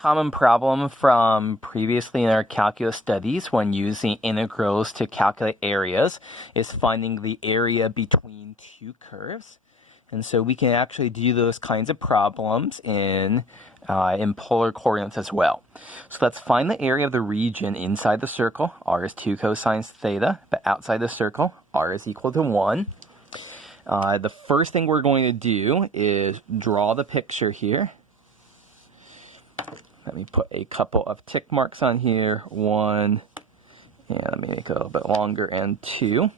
common problem from previously in our calculus studies when using integrals to calculate areas is finding the area between two curves. And so we can actually do those kinds of problems in polar coordinates as well. So let's find the area of the region inside the circle. R is 2 cosine theta, but outside the circle, R is equal to 1. The first thing we're going to do is draw the picture here. Let me put a couple of tick marks on here. 1, and let me make it a little bit longer, and 2.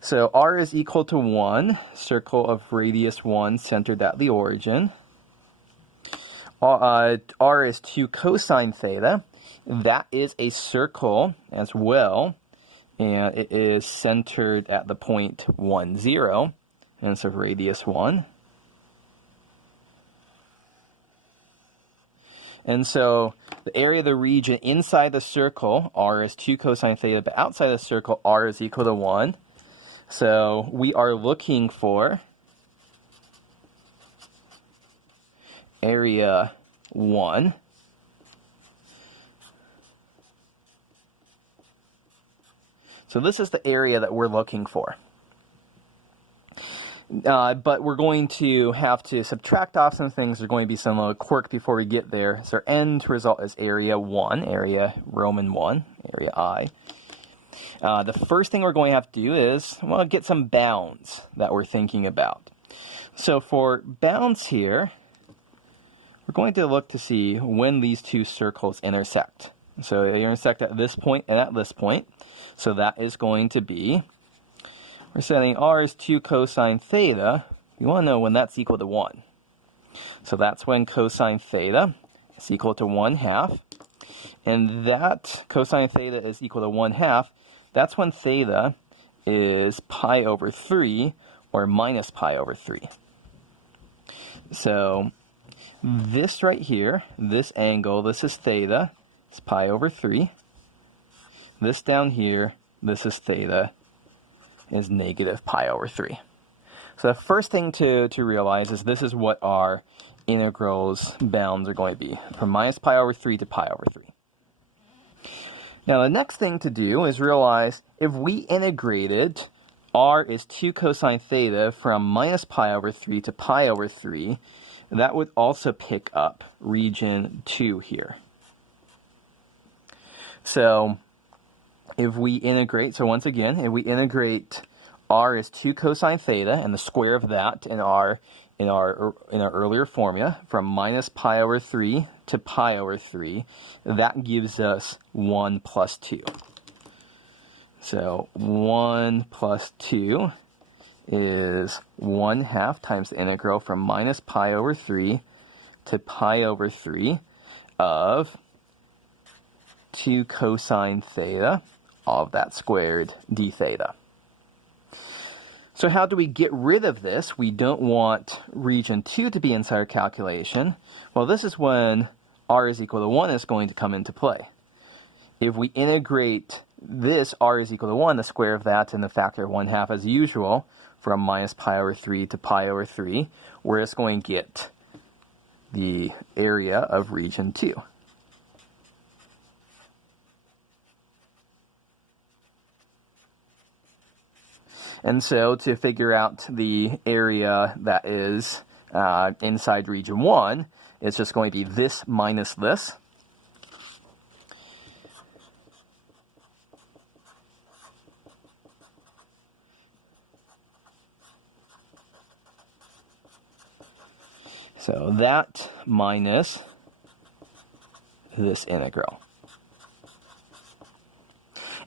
So R is equal to 1, circle of radius 1 centered at the origin. R is 2 cosine theta. That is a circle as well, and it is centered at the point 1, 0, and so radius 1. And so the area of the region inside the circle, R is 2 cosine theta, but outside the circle, R is equal to 1. So we are looking for area 1. So this is the area that we're looking for. But we're going to have to subtract off some things. There's going to be some little quirk before we get there. So our end result is area 1, area Roman 1, area I. The first thing we're going to have to do is, well, get some bounds that we're thinking about. So for bounds here, we're going to look to see when these two circles intersect. So they intersect at this point and at this point. So that is going to be, we're setting R is 2 cosine theta. We want to know when that's equal to 1. So that's when cosine theta is equal to 1/2. And that cosine theta is equal to 1/2. That's when theta is pi over 3 or minus pi over 3. So this right here, this angle, this is theta, it's pi over 3. This down here, this is theta, is negative pi over 3. So the first thing to realize is this is what our integrals bounds are going to be, from minus pi over 3 to pi over 3. Now the next thing to do is realize if we integrated R is 2 cosine theta from minus pi over 3 to pi over 3, that would also pick up region 2 here. So if we integrate, so once again, if we integrate R is 2 cosine theta and the square of that in our earlier formula from minus pi over 3 to pi over 3, that gives us 1 plus 2. So 1 plus 2 is 1/2 times the integral from minus pi over 3 to pi over 3 of 2 cosine theta, all of that squared, d theta. So how do we get rid of this? We don't want region 2 to be inside our calculation. Well, this is when R is equal to 1 is going to come into play. If we integrate this, R is equal to 1, the square of that, and the factor of 1/2 as usual, from minus pi over 3 to pi over 3, we're just going to get the area of region 2. And so to figure out the area that is inside region 1, it's just going to be this minus this. So that minus this integral.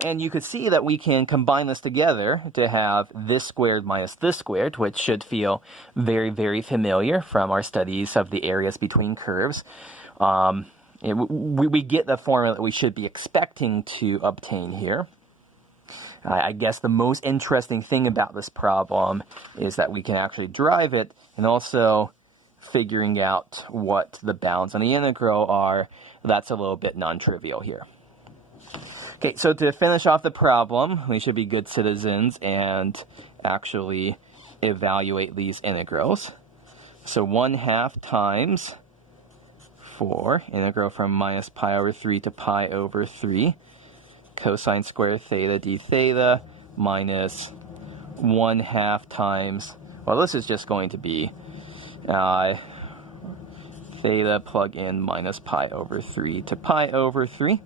And you could see that we can combine this together to have this squared minus this squared, which should feel very, very familiar from our studies of the areas between curves. We get the formula that we should be expecting to obtain here. I guess the most interesting thing about this problem is that we can actually derive it, and also figuring out what the bounds on the integral are. That's a little bit non-trivial here. Okay, so to finish off the problem, we should be good citizens and actually evaluate these integrals. So 1/2 times 4, integral from minus pi over 3 to pi over 3, cosine squared theta d theta minus 1/2 times, well, this is just going to be theta plug in minus pi over 3 to pi over 3.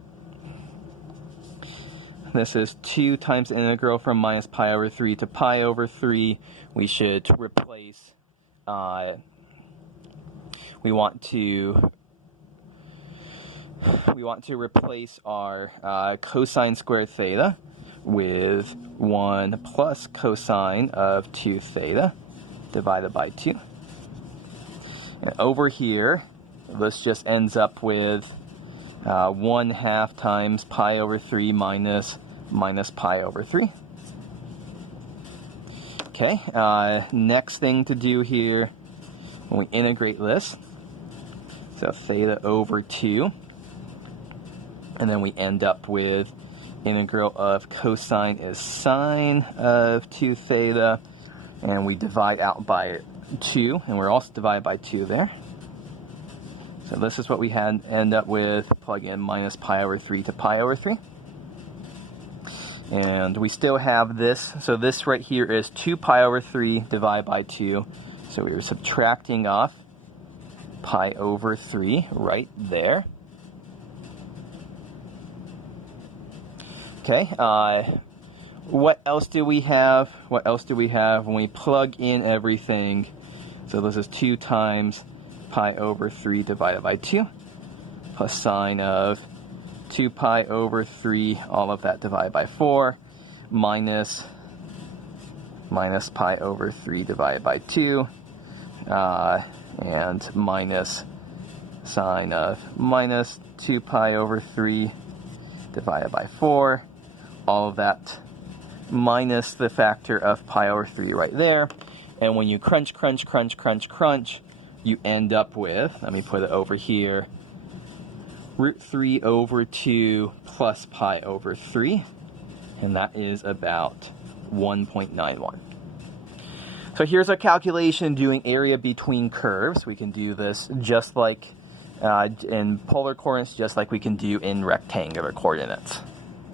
This is 2 times integral from minus pi over 3 to pi over 3. We should replace, we want to replace our cosine squared theta with 1 plus cosine of 2 theta divided by 2. And over here, this just ends up with 1/2 times pi over 3 minus pi over 3. Okay, next thing to do here, when we integrate this, so theta over 2, and then we end up with integral of cosine is sine of 2 theta, and we divide out by 2, and we're also divided by 2 there. So this is what we end up with, plug in minus pi over 3 to pi over 3. And we still have this, so this right here is 2 pi over 3 divided by 2. So we are subtracting off pi over 3 right there. Okay, what else do we have? What else do we have when we plug in everything? So this is 2 times pi over 3 divided by 2, plus sine of 2 pi over 3, all of that divided by 4, minus pi over 3 divided by 2, and minus sine of minus 2 pi over 3 divided by 4, all of that minus the factor of pi over 3 right there. And when you crunch, you end up with, let me put it over here, root 3 over 2 plus pi over 3, and that is about 1.91. So here's a calculation doing area between curves. We can do this just like in polar coordinates, just like we can do in rectangular coordinates.